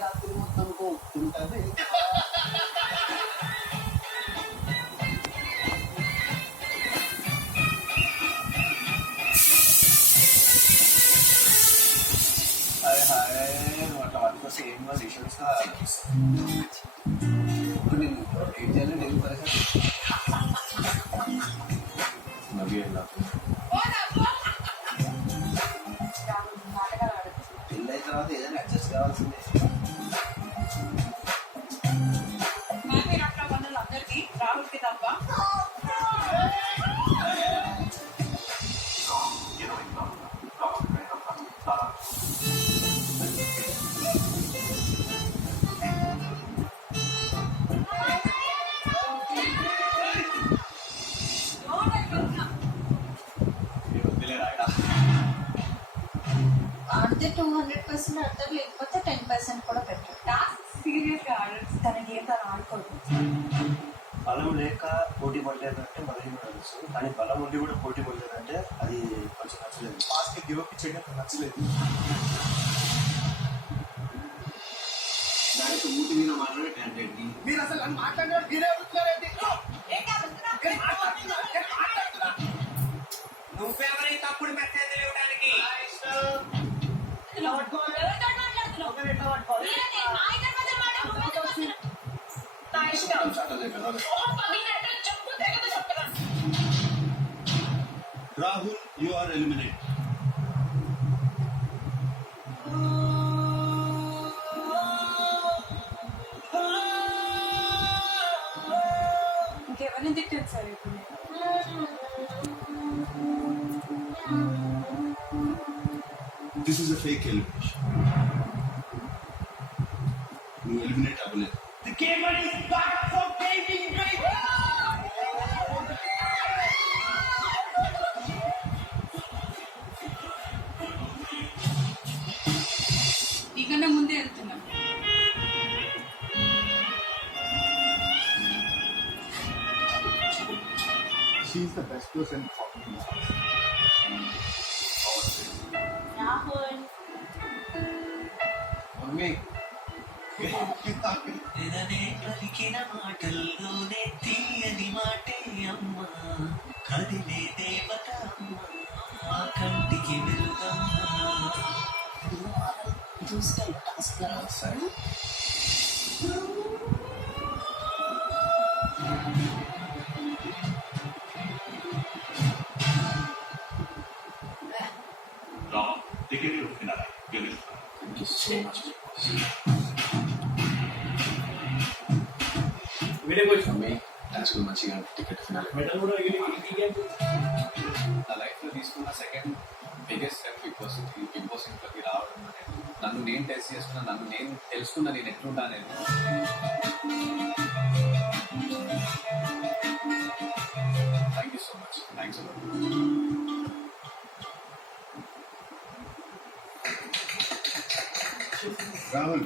రాత్రి మొత్తం పోతుంటది. సేమ్ డిషన్స్ ఇప్పుడు నేను ఏం చేయాలి నేను పరిస్థితి పెళ్ళి అయిన తర్వాత ఏదైనా అడ్జస్ట్ కావాల్సిందే. రాహుల్కి తప్ప అంటే 200% అర్థం లేకపోతే 10% కూడా పెట్టారు. సీరియస్ గా తనకి ఏం తను ఆడుకోదు. బలం లేక పోటీ పడలేదంటే మనకి తెలుసు, కానీ బలం ఉండి కూడా పోటీ పడలేదంటే అది కొంచెం నచ్చలేదు. ఫాస్ట్ గివ్ అప్ చేయడం నచ్చలేదు. దానికి ఊటి మీద మాట్లాడే టాలెంట్ మీరు అసలు నన్ను మాట్లాడినప్పుడు మీరే అడుగుతున్నారండి. నువ్వెవరి తప్పుడు మెసేజ్లు ఇవ్వడానికి Rahul, you are eliminated. ఇంకెవరిని తిట్టారు సార్ ఇప్పుడు? This is a fake elimination. You eliminate Abulay. The gamer is back for gaming, baby! నీకన్నా ముందే వెళ్తున్నాం. She is the best person talking to us. Rahul mummy ఎదనే పలికిన మాటల్లోనే తీయని మాటే అమ్మ, కదిలే దేవత అమ్మ, మా కంటికి వెలుగమ్మ. సరే Ticket of finale. Thank you so much. Mummy thanks మంచిగా టికెట్ ఫినాలి. నా లైఫ్లో తీసుకున్న second biggest step Bigg Boss ఇంట్లోకి రావడం అనేది. నన్ను నేను టెస్ట్ చేసుకున్నా, నన్ను నేను తెలుసుకున్నా నేను ఎట్లుంటా నేను. Thank you so much. Thanks Rahul,